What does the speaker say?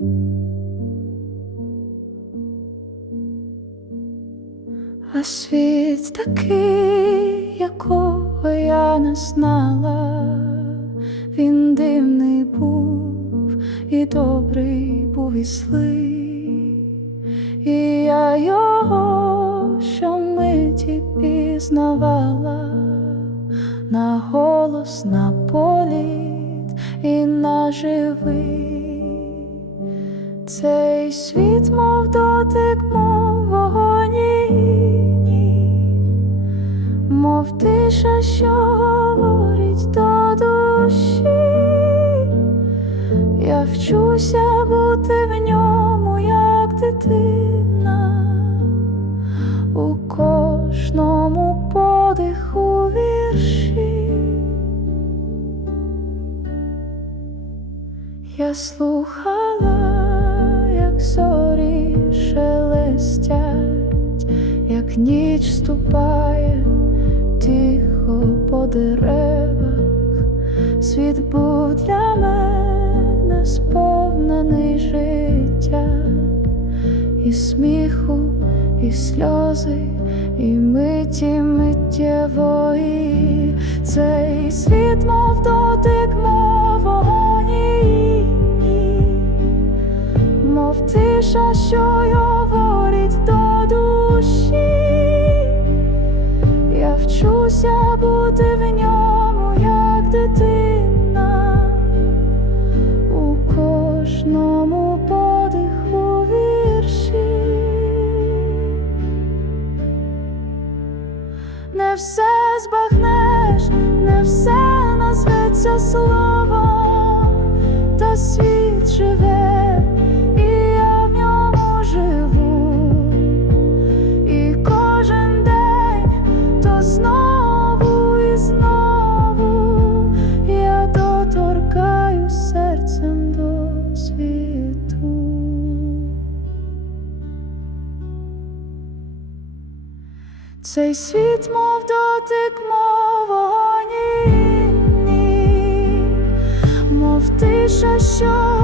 А світ такий, якого я не знала, він дивний був і добрий був і злий, і я його що щомиті пізнавала. Цей світ, мов дотик, мов вогонь і мов тиша, що говорить до душі. Я вчуся бути в ньому, як дитина, у кожному подиху вірші. Я слухала, зорі шелестять, як ніч ступає тихо по деревах. Світ був для мене сповнений життя, і сміху, і сльози, і миті миттєвої. Цей світ, мов дотик, тиша, що говорить до душі. Я вчуся бути в ньому, як дитина, у кожному подиху вірші. Не все збагнеш, не все назветься словом, Цей світ, мов дотик, мов вогонь і мов тиша, що